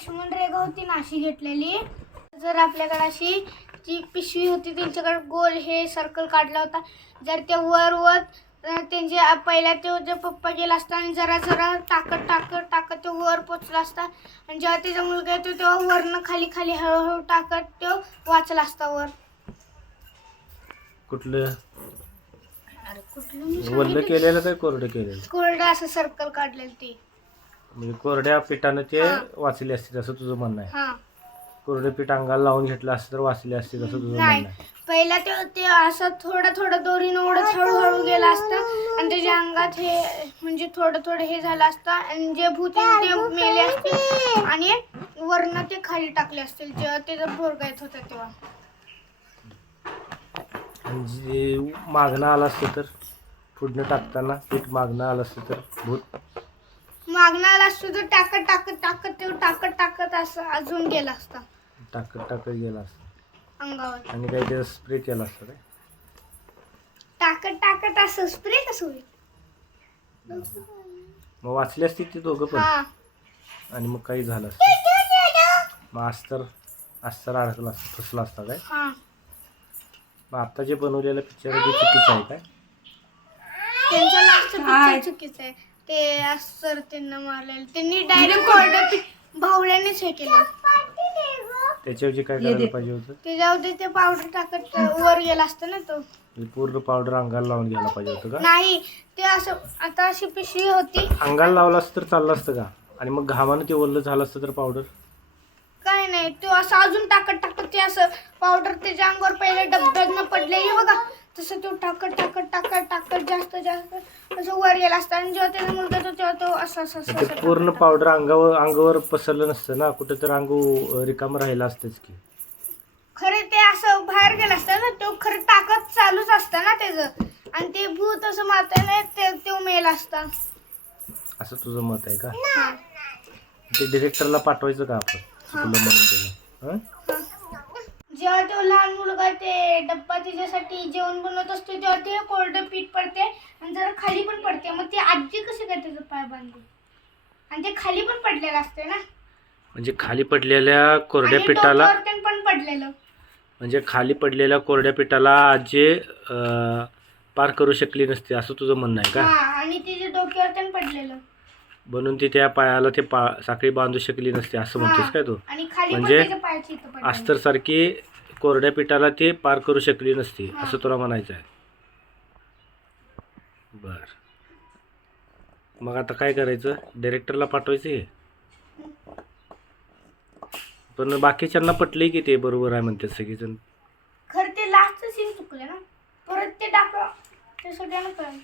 लक्ष्मण रेखा होती ना अशी घेतलेली. जर आपल्याकडे अशी जी पिशवी होती त्यांच्याकडे गोल हे सर्कल काढला होता. जर ते वर वर त्यांचे पहिला तो जे पप्पा गेला असता आणि जरा जरा टाकत टाकत टाकत तो वर पोचला असता. आणि जेव्हा त्याचा मुलगा येतो तेव्हा वरनं खाली खाली हळूहळू टाकत तो वाचला असता वर. कुठलं? अरे कुठलं मी वल्ल सांगितलं? केलेलं काय कोरडं केलेलं? कोरडं असं सर्कल काढलेलं ते. म्हणजे कोरड्या पिठानं ते हा. वाचले असते असं तुझं म्हणणं आहे. हा. कोरडं पीठ अंगाला लावून घेतलं असतं तर वाचले असते असं तुझं नाही. म्हणणं आहे. पहिला ते ते असं थोडं थोडं दोरीनं ओढत हळूहळू गेला असता. आणि त्याच्या अंगात हे म्हणजे थोडं थोडं हे झालं असतं आणि जे भूत आहे ते मेले असते. आणि वरनं ते खाली टाकले असतील जेव्हा त्याचा भोरगा येत होता तेव्हा. आणि जे मागणं आलं असतं तर पुढनं टाकताना पीठ मागणं आलं असतं तर भूत. मागणं आला असतो तर टाकत टाकत टाकत ते टाकत टाकत असं अजून गेला असता. टाकत टाकत गेला असतं. अंगावर. आणि काही ते स्प्रे केला असतं काय? टाकत टाकत असं स्प्रे कसं होईल? मग वाचली असती ती दोघं पण? हा. आणि मग काही झालं असतं? मग अस्तर अस्तर अडकला असतं फसला असता काय? हा. मग आता जे बनवलेलं पिक्चर आहे ते चुकीचं आहे काय? त्यांचं लास्ट पिक्चर चुकीचं आहे. ते असं त्यांना मारलेलं. त्यांनी डायरेक्ट ऑर्डर भावड्यानेच हे केलं. त्याच्याऐवजी काय करायला पाहिजे होतं? त्याच्यावर ते पावडर टाकत वर गेला असतं ना तो. म्हणजे पूर्ण पावडर अंगाला लावून घ्यायला पाहिजे होतं का? नाही ते असं आता अशी पिशवी होती. अंगाला लावलं असतं तर चाललं असतं का? आणि मग घामानं ते ओरलं झालं असतं तर पावडर काय नाही तो असं अजून टाकत टाकत ते असं पावडर त्याच्या अंगावर पहिले डब्यातनं पडलेली बघा तसं तो टाकत टाकत टाकत टाकत जास्त जास्त असं वर गेला असता. आणि जेव्हा त्याचा मुलगा तो तेव्हा तो असं असं असं पूर्ण पावडर अंगावर अंगावर पसरलं नसतं ना? कुठं तर अंग रिकामं राहिलं असतंच की. खरे ते असं बाहेर गेलं असतं ना तो खरं टाकत चालूच असतं ना त्याचं. आणि ते भूत असं मारताना ते तो मेल असता. असं तुझं मत आहे का? हा. ते डिरेक्टरला पाठवायचं का आपण? तुला म्हणून त्याला हं? जेव्हा तो लहान मुलगा ते डब्बा त्याच्यासाठी जेवण बनवत असतो तेव्हा ते कोरडं पीठ पडते आणि जरा खाली पण पडते. मग ती आजी कशी काय त्याचं पाय बांधते? आणि ते खाली पण पडलेलं असते ना? म्हणजे खाली पडलेल्या कोरड्या आणि पिठाला पण पडलेलं. म्हणजे खाली पडलेल्या कोरड्या पिठाला आजी अं, पार करू शकली नसते असं तुझं म्हणणं आहे का? हा आणि तिच्या डोक्यावर तेन पडलेलं. म्हणून ती त्या पायाला ते पा साखळी बांधू शकली नसते असं म्हणतेस काय तू? आणि खाली पण म्हणजे त्याच्या पायाची इथं पडलेलं. अस्तर सारखी कोरड्या पिठाला ते पार करू शकली नसती. असं तुला म्हणायचं आहे. बर. मग आता काय करायचं? पाठवायचं हे? पण बाकीच्यांना पटलंय की ते बरोबर आहे म्हणतात सगळेजण. खरं ते लास्ट सीन चुकलं ना. परत ते टाका ते सगळ्यांना कळलं.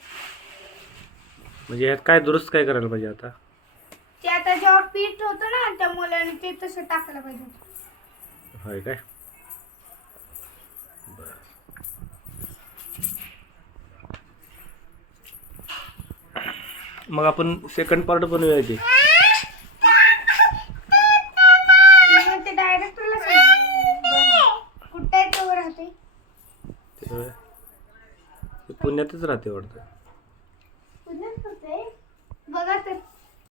म्हणजे ह्यात काय दुरुस्त काय करायला पाहिजे आता? ते आता जेव्हा पीठ होतं ना त्या मुलाने ते तसं टाकायला पाहिजे. होय काय? मग आपण सेकंड पार्ट बनवूया ते डायरेक्टरला पुण्यातच राहते वाटतं.